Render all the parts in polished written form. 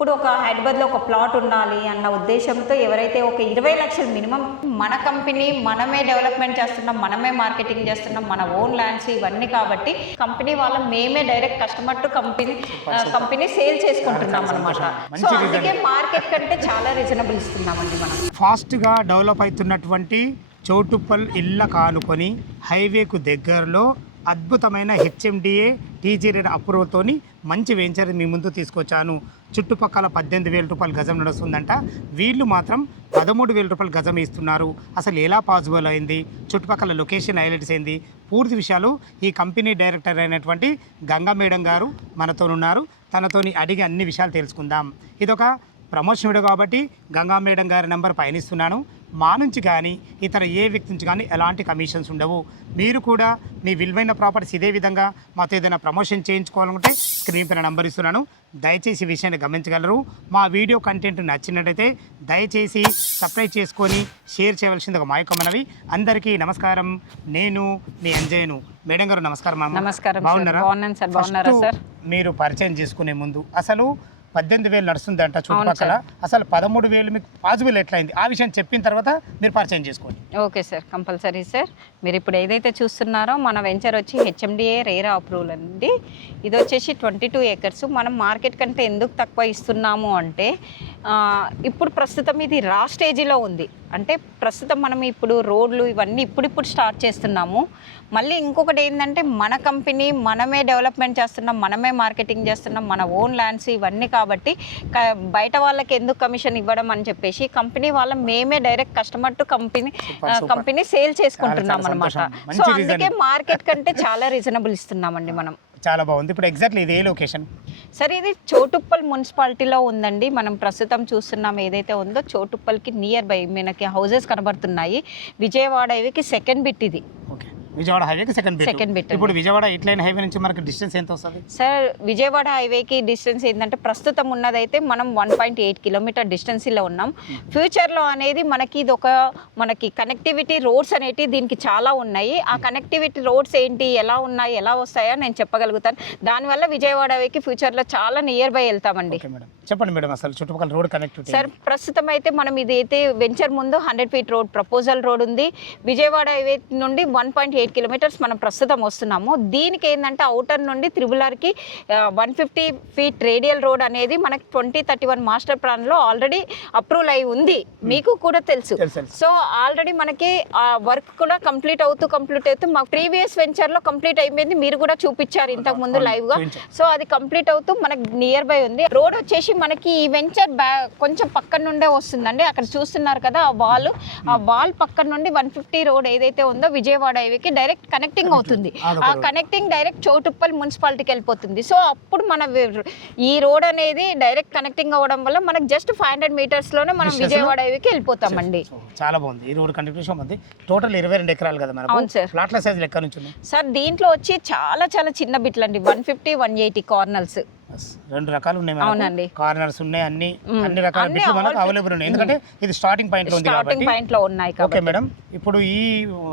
ఇప్పుడు ఒక హైదరాబాద్లో ఒక ప్లాట్ ఉండాలి అన్న ఉద్దేశంతో ఎవరైతే ఒక 20 లక్షలు మినిమం మన కంపెనీ మనమే డెవలప్మెంట్ చేస్తున్నాం, మనమే మార్కెటింగ్ చేస్తున్నాం, మన ఓన్ ల్యాండ్స్ ఇవన్నీ కాబట్టి కంపెనీ వాళ్ళం మేమే direct customer to company sale చేసుకుంటున్నాం అనమాట. సో అందుకే మార్కెట్ కంటే చాలా రీజనబుల్ ఇస్తున్నామండి మనం. ఫాస్ట్గా డెవలప్ అవుతున్నటువంటి చౌటుప్పల్ ఇళ్ళ కానుకొని హైవేకు దగ్గరలో అద్భుతమైన హెచ్ఎండిఏ టీజీ రేట్ అప్రూవల్తో మంచి వెంచర్ మీ ముందు తీసుకొచ్చాను. చుట్టుపక్కల 18,000 రూపాయలు గజం నడుస్తుందంట, వీళ్ళు మాత్రం 13,000 రూపాయలు గజం ఇస్తున్నారు. అసలు ఎలా పాసిబుల్ అయింది, చుట్టుపక్కల లొకేషన్ హైలైట్స్ అయింది, పూర్తి విషయాలు ఈ కంపెనీ డైరెక్టర్ అయినటువంటి గంగా మేడం గారు మనతో ఉన్నారు. తనతోని అడిగి అన్ని విషయాలు తెలుసుకుందాం. ఇదొక ప్రమోషన్ వీడియో కాబట్టి గంగా మేడం గారి నెంబర్ పయనిస్తున్నాను. మా నుంచి కానీ ఇతర ఏ వ్యక్తి నుంచి కానీ ఎలాంటి కమిషన్స్ ఉండవు. మీరు కూడా మీ విలువైన ప్రాపర్టీస్ ఇదే విధంగా మాతో ఏదైనా ప్రమోషన్ చేయించుకోవాలనుకుంటే స్క్రీన్ పైన నెంబర్ ఇస్తున్నాను. దయచేసి ఈ విషయాన్ని గమనించగలరు. మా వీడియో కంటెంట్ నచ్చినట్టయితే దయచేసి సబ్స్క్రైబ్ చేసుకొని షేర్ చేయవలసింది ఒక మా యొక్క మనవి. అందరికీ నమస్కారం. నేను మీ అంజయ్యను. మేడం గారు నమస్కారం. నమస్కారం. బాగున్నారా? మీరు పరిచయం చేసుకునే ముందు అసలు 18,000 నడుస్తుందంట చుట్టుపక్కల, అసలు 13,000 మీకు పాసిబుల్ ఎట్లయింది ఆ విషయం చెప్పిన తర్వాత మీరు పరిచయం చేసుకోండి. Okay sir, compulsory sir. మీరు ఇప్పుడు ఏదైతే చూస్తున్నారో మన వెంచర్ వచ్చి హెచ్ఎండిఏ రేరా అప్రూవల్ అండి. ఇది వచ్చేసి 22 ఏకర్స్. మనం మార్కెట్ కంటే ఎందుకు తక్కువ ఇస్తున్నాము అంటే ఇప్పుడు ప్రస్తుతం ఇది రా స్టేజీలో ఉంది. అంటే ప్రస్తుతం మనం ఇప్పుడు రోడ్లు ఇవన్నీ ఇప్పుడు స్టార్ట్ చేస్తున్నాము. మళ్ళీ ఇంకొకటి ఏంటంటే మన కంపెనీ మనమే డెవలప్మెంట్ చేస్తున్నాం, మనమే మార్కెటింగ్ చేస్తున్నాం, మన ఓన్ ల్యాండ్స్ ఇవన్నీ కాబట్టి బయట వాళ్ళకి ఎందుకు కమిషన్ ఇవ్వడం అని చెప్పేసి కంపెనీ వాళ్ళ మేమే direct customer to company sale చేసుకుంటున్నాం అనమాట. సో అందుకే మార్కెట్ కంటే చాలా రీజనబుల్ ఇస్తున్నామండి మనం. చాలా బాగుంది. ఇప్పుడు ఎగ్జాక్ట్లీ ఇది ఏ లొకేషన్ సార్? ఇది చౌటుప్పల్ మున్సిపాలిటీలో ఉందండి. మనం ప్రస్తుతం చూస్తున్నాం ఏదైతే ఉందో చౌటుప్పల్కి నియర్ బై మనకి హౌసెస్ కనబడుతున్నాయి. విజయవాడ హైవేకి సెకండ్ బిట్ ఇది. ఓకే, విజయవాడ హైవేకి సెకండ్ బిట్. ఇప్పుడు విజయవాడ ఇట్లైన హైవే నుంచి మనకి డిస్టెన్స్ ఎంత వస్తుంది సార్? విజయవాడ హైవేకి డిస్టెన్స్ ఏంటంటే ప్రస్తుతం ఉన్నదైతే మనం 1.8 కిలోమీటర్ డిస్టెన్స్లో ఉన్నాం. ఫ్యూచర్లో అనేది మనకి ఇది మనకి కనెక్టివిటీ రోడ్స్ అనేవి దీనికి చాలా ఉన్నాయి. ఆ కనెక్టివిటీ రోడ్స్ ఏంటి, ఎలా ఉన్నాయి, ఎలా వస్తాయో నేను చెప్పగలుగుతాను. దానివల్ల విజయవాడ హైవేకి ఫ్యూచర్లో చాలా నియర్ బై వెళ్తామండి. చెప్పండి మేడం, అసలు చుట్టుపక్కల రోడ్ కనెక్టివిటీ. సార్ ప్రస్తుతం అయితే మనం ఇదైతే వెంచర్ ముందు 100 ఫీట్ రోడ్ ప్రపోజల్ రోడ్ ఉంది. విజయవాడ హైవే నుండి 1.8 కిలోమీటర్స్ మనం ప్రస్తుతం వస్తున్నాము. దీనికి ఏంటంటే అవుటర్ నుండి త్రిబులార్కి 150 ఫీట్ రేడియల్ రోడ్ అనేది మనకి 2031 మాస్టర్ ప్లాన్లో ఆల్రెడీ అప్రూవల్ అయి ఉంది, మీకు కూడా తెలుసు. సో ఆల్రెడీ మనకి వర్క్ కూడా కంప్లీట్ అవుతూ మా ప్రీవియస్ వెంచర్లో కంప్లీట్ అయిపోయింది. మీరు కూడా చూపించారు ఇంతకు ముందు లైవ్గా. సో అది కంప్లీట్ అవుతూ మనకి నియర్ బై ఉంది. రోడ్ వచ్చేసి మనకి ఈ వెంచర్ కొంచెం పక్కన నుండే వస్తుందండి. అక్కడ చూస్తున్నారు కదా ఆ వాల్ పక్కన నుండి 150 రోడ్ ఏదైతే ఉందో విజయవాడ హైవేకి డైరెక్ట్ కనెక్టింగ్ అవుతుంది. ఆ కనెక్టింగ్ డైరెక్ట్ చౌటుప్పల్ మున్సిపాలిటీకి వెళ్ళిపోతుంది. సో అప్పుడు మన ఈ రోడ్ అనేది డైరెక్ట్ కనెక్టింగ్ అవ్వడం వల్ల మనకి జస్ట్ 500 మీటర్స్ లోనే మనం విజయవాడ హైవేకి వెళ్ళిపోతామండి. చాలా బాగుంది. ఈ రోడ్ కనెక్టివిటీ ఉంది. టోటల్ 22 ఎకరాలు కదా మనకు. అవును సార్. ప్లాట్ల సైజ్ లెక్క నుంచి ఉంది సార్. దీంట్లో వచ్చి చాలా చిన్న బిట్లు అండి, 150, 180 కార్నర్స్. 2 రకాలు ఉన్నాయి మనకు. కార్నర్స్ ఉన్నాయి, అన్ని రకాల బిట్లు మనకు అవైలబుల్ ఉన్నాయి. ఎందుకంటే ఇది స్టార్టింగ్ పాయింట్ లో ఉంది కాబట్టి. ఓకే మేడం, ఇప్పుడు ఈ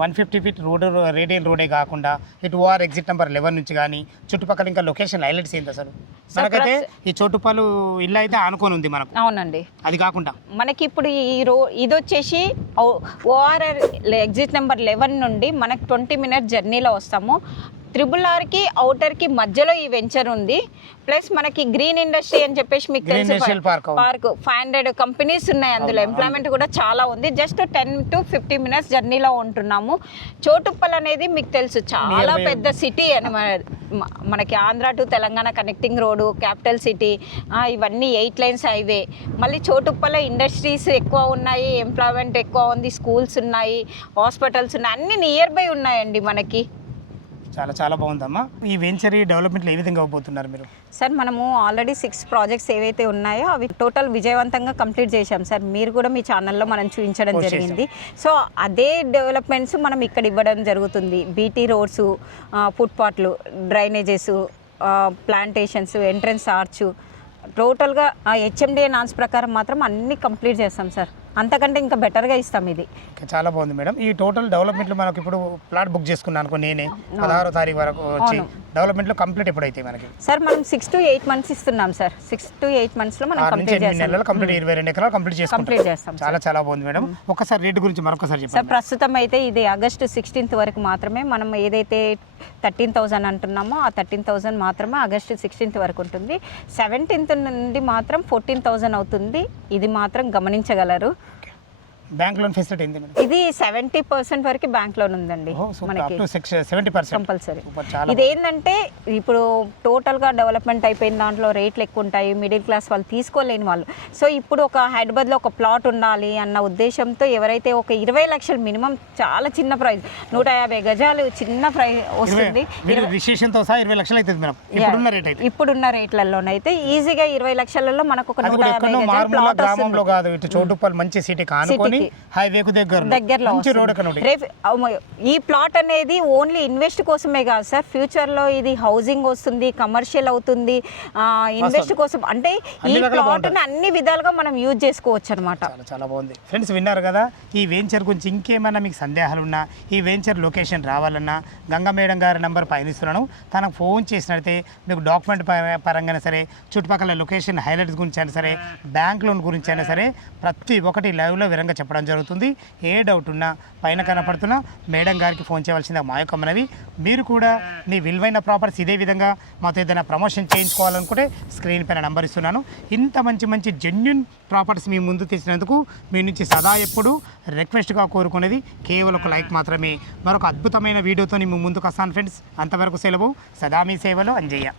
150 ఫీట్ రోడ్ రేడియల్ రోడే కాకుండా ఇటు ఓఆర్ ఎగ్జిట్ నెంబర్ 11 నుంచి కానీ చుట్టుపక్కల ఇంకా లొకేషన్ హైలైట్స్ ఏంటి అసలు? మనకైతే ఈ చౌటుప్పల్ ఇల్లు అయితే ఆనుకొని ఉంది మనకు. అవునండి. అది కాకుండా మనకి ఇప్పుడు ఇది వచ్చేసి ఓఆర్ ఎగ్జిట్ నెంబర్ 11 నుండి మనకి 20 మినిట్స్ జర్నీలో వస్తాము. త్రిబులార్కి అవుటర్కి మధ్యలో ఈ వెంచర్ ఉంది. ప్లస్ మనకి గ్రీన్ ఇండస్ట్రీ అని చెప్పేసి మీకు తెలుసు, పార్క్ 500 కంపెనీస్ ఉన్నాయి. అందులో ఎంప్లాయ్మెంట్ కూడా చాలా ఉంది. జస్ట్ 10 to 15 మినిట్స్ జర్నీలో ఉంటున్నాము. చౌటుప్పల్ అనేది మీకు తెలుసు చాలా పెద్ద సిటీ అని. మనకి Andhra to Telangana connecting road, capital city, ఇవన్నీ 8 లైన్స్ హైవే. మళ్ళీ చౌటుప్పల్లో ఇండస్ట్రీస్ ఎక్కువ ఉన్నాయి, ఎంప్లాయ్మెంట్ ఎక్కువ ఉంది, స్కూల్స్ ఉన్నాయి, హాస్పిటల్స్ ఉన్నాయి, అన్ని నియర్ బై ఉన్నాయండి మనకి. చాలా బాగుందమ్మా. ఈ వెంచరీ డెవలప్మెంట్లో ఏ విధంగా అవబోతున్నారు మీరు? సార్ మనము ఆల్రెడీ 6 ప్రాజెక్ట్స్ ఏవైతే ఉన్నాయో అవి టోటల్ విజయవంతంగా కంప్లీట్ చేశాం సార్. మీరు కూడా మీ ఛానల్లో మనం చూపించడం జరిగింది. సో అదే డెవలప్మెంట్స్ మనం ఇక్కడ ఇవ్వడం జరుగుతుంది. బీటీ రోడ్స్, ఫుట్పాత్లు, డ్రైనేజెస్, ప్లాంటేషన్స్, ఎంట్రన్స్ ఆర్చ్, టోటల్గా హెచ్ఎండిఏ నాన్స్ ప్రకారం మాత్రం అన్నీ కంప్లీట్ చేస్తాం సార్. అంతకంటే ఇంకా బెటర్గా ఇస్తాం ఇది. ఓకే, చాలా బాగుంది మేడం. ఈ టోటల్ డెవలప్మెంట్లో మనకి ఇప్పుడు ప్లాట్ బుక్ చేసుకున్నాను అనుకో నేనే 16వ తారీఖు వరకు వచ్చి డెవలప్మెంట్లో కంప్లీట్ ఎప్పుడైతే మనకి సార్ మనం 6 to 8 months ఇస్తున్నాం సార్. 6 to 8 monthsలో మనం 6 నుంచి కంప్లీట్ 8 నెలల్లో కంప్లీట్ 22 ఎకరాలు కంప్లీట్ కంప్లీట్ చేసుకుంటాం. చేస్తాం. చాలా చాలా బాగుంది మేడం. ఒక్కసారి రేట్ గురించి మరొకసారి సార్ చెప్పండి. ప్రస్తుతం అయితే ఇది ఆగస్టు 16th వరకు మాత్రమే. మనం ఏదైతే 13,000 అంటున్నామో ఆ 13,000 మాత్రమే ఆగస్టు 16th వరకు ఉంటుంది. 17th నుండి మాత్రం 14,000 అవుతుంది. ఇది మాత్రం గమనించగలరు. బ్యాంక్ లోన్ ఫెసిలిటీ ఏంటి మేడం? ఇది 70% వరకు బ్యాంక్ లోన్ ఉందండి మనకి 70%. కంపల్సరీ. చాలా ఇదేంటంటే ఇప్పుడు టోటల్గా డెవలప్మెంట్ అయిపోయిన దాంట్లో రేట్లు ఎక్కువ ఉంటాయి, మిడిల్ క్లాస్ వాళ్ళు తీసుకోలేని వాళ్ళు. సో ఇప్పుడు ఒక హైదరాబాద్లో ఒక ప్లాట్ ఉండాలి అన్న ఉద్దేశంతో ఎవరైతే ఒక 20 లక్షలు మినిమం, చాలా చిన్న ప్రైస్, 150 గజాలు చిన్న ప్రైస్ వస్తుంది. రిజిస్ట్రేషన్ తో సహా 20 లక్షలు అవుతుంది మేడం ఇప్పుడున్న రేట్ అయితే. ఇప్పుడున్న రేట్లలోనైతే ఈజీగా 20 లక్షలలో మనకు ఒక 150 గజాల మారుమూల ప్లాట్ గ్రామంలో వస్తుంది. కాదు, ఇటు చోటుపల్ మంచి సిటీ కానుకొని హైవేకు దగ్గరలో మంచి రోడ్ ఈ ప్లాట్ అనేది ఓన్లీ ఇన్వెస్ట్ కోసమే కాదు సార్, ఫ్యూచర్ లో ఇది హౌసింగ్ వస్తుంది, కమర్షియల్ అవుతుంది, ఇన్వెస్ట్ కోసం. అంటే ఈ ప్లాట్ అన్ని విధాలుగా మనం యూజ్ చేసుకోవచ్చు అనమాట. చాలా చాలా బాగుంది ఫ్రెండ్స్, విన్నారు కదా. ఈ వెంచర్ గురించి ఇంకేమైనా మీకు సందేహాలు ఉన్నా, ఈ వెంచర్ లొకేషన్ రావాలన్నా గంగా మేడం గారి నంబర్ పైన ఇస్తున్నాను, తనకు ఫోన్ చేసినట్లయితే మీకు డాక్యుమెంట్ పరంగా సరే, చుట్టుపక్కల లొకేషన్ హైలైట్స్ గురించి అయినా సరే, బ్యాంక్ లోన్ గురించి అయినా సరే, ప్రతి ఒక్కటి లైవ్లో వివరంగా చెప్పడం జరుగుతుంది. ఏ డౌట్ ఉన్నా పైన కనపడుతున్నా మేడం గారికి ఫోన్ చేయవలసింది మా యొక్క మనవి. మీరు కూడా మీ విలువైన ప్రాపర్టీస్ ఇదే విధంగా మాతో ఏదైనా ప్రమోషన్ చేయించుకోవాలనుకుంటే స్క్రీన్ పైన నంబర్ ఇస్తున్నాను. ఇంత మంచి మంచి జెన్యున్ ప్రాపర్టీస్ మీ ముందు తెచ్చినందుకు మీ నుంచి సదా ఎప్పుడు రిక్వెస్ట్గా కోరుకునేది కేవలం ఒక లైక్ మాత్రమే. మరొక అద్భుతమైన వీడియోతో మీ ముందుకు వస్తాను ఫ్రెండ్స్. అంతవరకు సెలవు. సదా మీ సేవలో అంజయ్య.